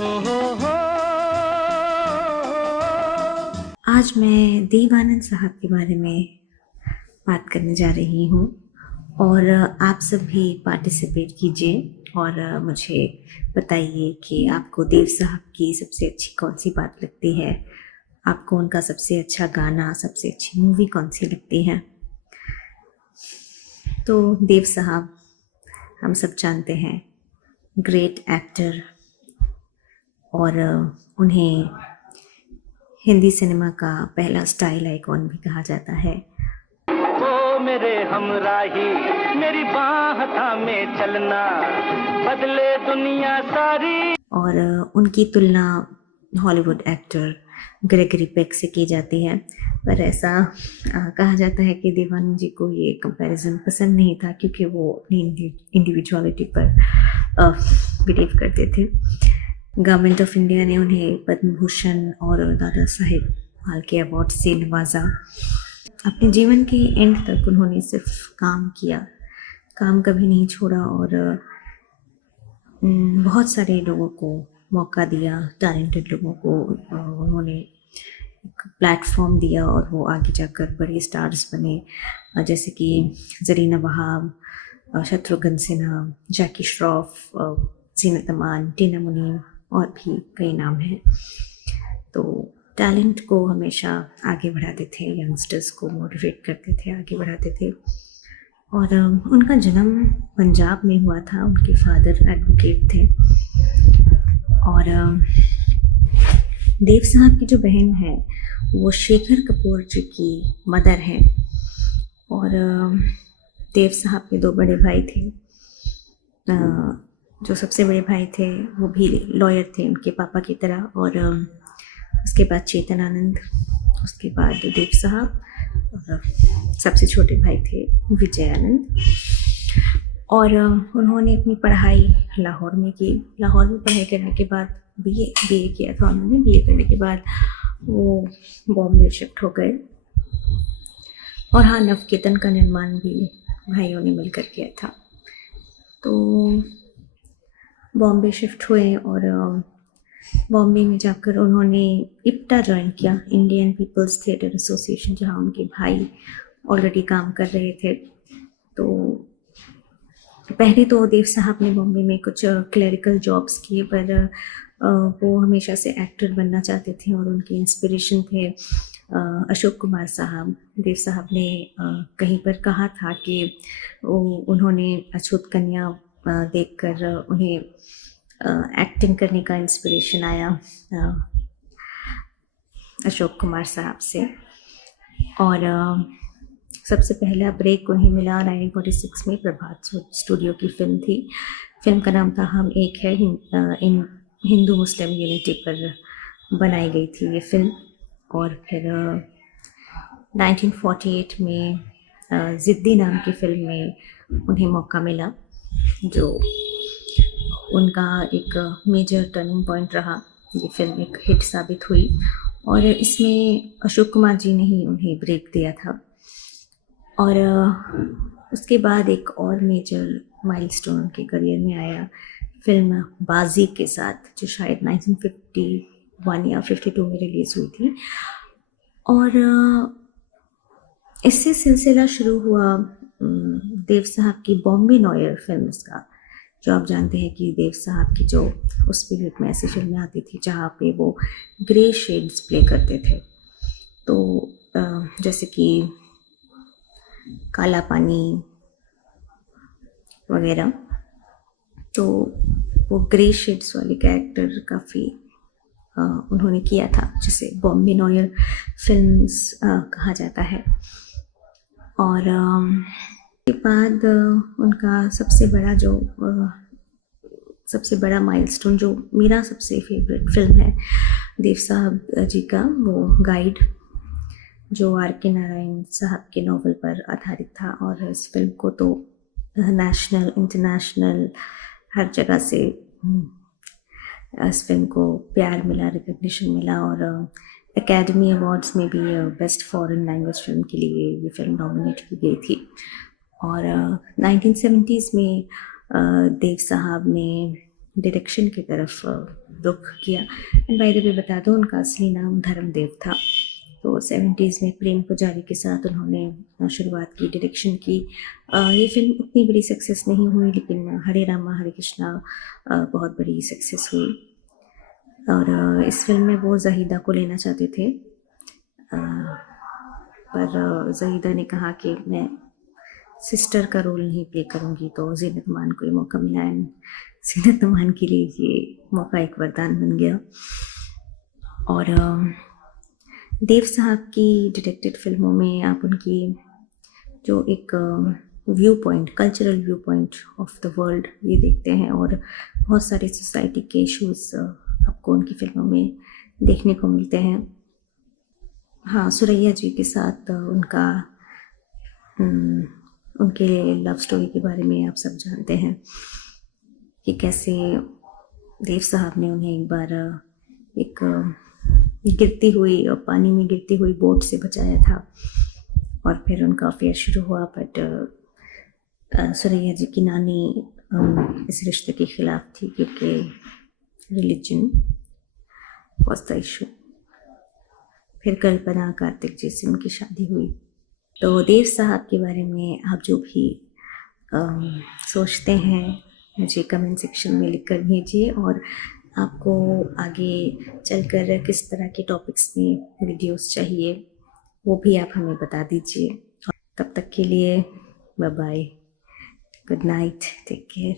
आज मैं देव आनंद साहब के बारे में बात करने जा रही हूँ और आप सब भी पार्टिसिपेट कीजिए और मुझे बताइए कि आपको देव साहब की सबसे अच्छी कौन सी बात लगती है, आपको उनका सबसे अच्छा गाना, सबसे अच्छी मूवी कौन सी लगती है। तो देव साहब हम सब जानते हैं, ग्रेट एक्टर, और उन्हें हिंदी सिनेमा का पहला स्टाइल आइकॉन भी कहा जाता है। ओ मेरे हमराही, मेरी बाह थामे चलना, बदले दुनिया सारी। और उनकी तुलना हॉलीवुड एक्टर ग्रेगरी पेक से की जाती है, पर ऐसा कहा जाता है कि देवानंद जी को ये कंपैरिजन पसंद नहीं था, क्योंकि वो अपनी इंडिविजुअलिटी पर बिलीव करते थे। गवर्नमेंट ऑफ इंडिया ने उन्हें पद्म भूषण और दादा साहेब फाल्के अवार्ड से नवाजा। अपने जीवन के एंड तक उन्होंने सिर्फ काम किया, काम कभी नहीं छोड़ा, और बहुत सारे लोगों को मौका दिया, टैलेंटेड लोगों को उन्होंने एक प्लेटफॉर्म दिया और वो आगे जाकर बड़े स्टार्स बने, जैसे कि जरीना वहाब, शत्रुघ्न सिन्हा, जैकी श्रॉफ, जीनत अमान, टीना मुनीम और भी कई नाम हैं। तो टैलेंट को हमेशा आगे बढ़ाते थे, यंगस्टर्स को मोटिवेट करते थे, आगे बढ़ाते थे। और उनका जन्म पंजाब में हुआ था, उनके फादर एडवोकेट थे। और देव साहब की जो बहन है वो शेखर कपूर जी की मदर है। और देव साहब के दो बड़े भाई थे, जो सबसे बड़े भाई थे वो भी लॉयर थे उनके पापा की तरह, और उसके बाद चेतन आनंद, उसके बाद देव साहब, और सबसे छोटे भाई थे विजय आनंद। और उन्होंने अपनी पढ़ाई लाहौर में की। लाहौर में पढ़ाई करने के बाद बीए किया था उन्होंने। बीए करने के बाद वो बॉम्बे शिफ्ट हो गए, और हाँ, नवकेतन का निर्माण भी भाइयों ने मिलकर किया था। तो बॉम्बे शिफ्ट हुए और बॉम्बे में जाकर उन्होंने इप्टा ज्वाइन किया, इंडियन पीपल्स थिएटर एसोसिएशन, जहाँ उनके भाई ऑलरेडी काम कर रहे थे। तो पहले तो देव साहब ने बॉम्बे में कुछ क्लरिकल जॉब्स किए, पर वो हमेशा से एक्टर बनना चाहते थे, और उनके इंस्पिरेशन थे अशोक कुमार साहब। देव साहब ने कहीं पर कहा था कि उन्होंने अछूत कन्या देखकर उन्हें एक्टिंग करने का इंस्पिरेशन आया अशोक कुमार साहब से। और सबसे पहला ब्रेक उन्हें मिला 1946 में, प्रभात स्टूडियो की फिल्म थी। फिल्म का नाम था हम एक है, हिंदू मुस्लिम यूनिटी पर बनाई गई थी ये फिल्म। और फिर 1948 में ज़िद्दी नाम की फिल्म में उन्हें मौका मिला, जो उनका एक मेजर टर्निंग पॉइंट रहा। ये फिल्म एक हिट साबित हुई, और इसमें अशोक कुमार जी ने ही उन्हें ब्रेक दिया था। और उसके बाद एक और मेजर माइलस्टोन के करियर में आया फिल्म बाजी के साथ, जो शायद 1951 या 52 में रिलीज़ हुई थी। और इससे सिलसिला शुरू हुआ देव साहब की बॉम्बे नॉयर फिल्म का, जो आप जानते हैं कि देव साहब की जो उस पीरियड में ऐसी फिल्में आती थी जहाँ पे वो ग्रे शेड्स प्ले करते थे। तो जैसे कि काला पानी वगैरह, तो वो ग्रे शेड्स वाले कैरेक्टर काफ़ी उन्होंने किया था, जिसे बॉम्बे नॉयर फिल्म्स कहा जाता है। और के बाद उनका सबसे बड़ा माइलस्टोन, जो मेरा सबसे फेवरेट फिल्म है देव साहब जी का, वो गाइड, जो आर.के. नारायण साहब के नॉवल पर आधारित था। और इस फिल्म को तो नेशनल, इंटरनेशनल हर जगह से इस फिल्म को प्यार मिला, रिकग्निशन मिला, और एकेडमी अवार्ड्स में भी बेस्ट फॉरेन लैंग्वेज फिल्म के लिए ये फिल्म नॉमिनेट की गई थी। और 1970s में देव साहब ने डायरेक्शन की तरफ रुख किया। एंड बाय द वे बता दूं, उनका असली नाम धर्मदेव था। तो 70s में प्रेम पुजारी के साथ उन्होंने शुरुआत की, डायरेक्शन की। ये फिल्म उतनी बड़ी सक्सेस नहीं हुई, लेकिन हरे रामा हरे कृष्णा बहुत बड़ी सक्सेस हुई। और इस फिल्म में वो जहीदा को लेना चाहते थे, पर जहीदा ने कहा कि मैं सिस्टर का रोल नहीं प्ले करूँगी। तो ज़ीनत अमान को ये मौका मिला एंड ज़ीनत अमान के लिए ये मौका एक वरदान बन गया। और देव साहब की डायरेक्टेड फिल्मों में आप उनकी जो एक view point, cultural view point of the world ये देखते हैं, और बहुत सारे सोसाइटी के इश्यूज़ आपको उनकी फिल्मों में देखने को मिलते हैं। हाँ, सुरैया जी के साथ उनके लव स्टोरी के बारे में आप सब जानते हैं कि कैसे देव साहब ने उन्हें एक बार एक गिरती हुई, पानी में गिरती हुई बोट से बचाया था, और फिर उनका अफेयर शुरू हुआ। बट सुरैया जी की नानी इस रिश्ते के खिलाफ थी, क्योंकि रिलीजन वाज द इशू। फिर कल्पना कार्तिक जी से उनकी शादी हुई। तो देव साहब के बारे में आप जो भी सोचते हैं मुझे कमेंट सेक्शन में लिख कर भेजिए, और आपको आगे चलकर किस तरह के टॉपिक्स में वीडियोस चाहिए वो भी आप हमें बता दीजिए। और तब तक के लिए bye bye, good night, take care.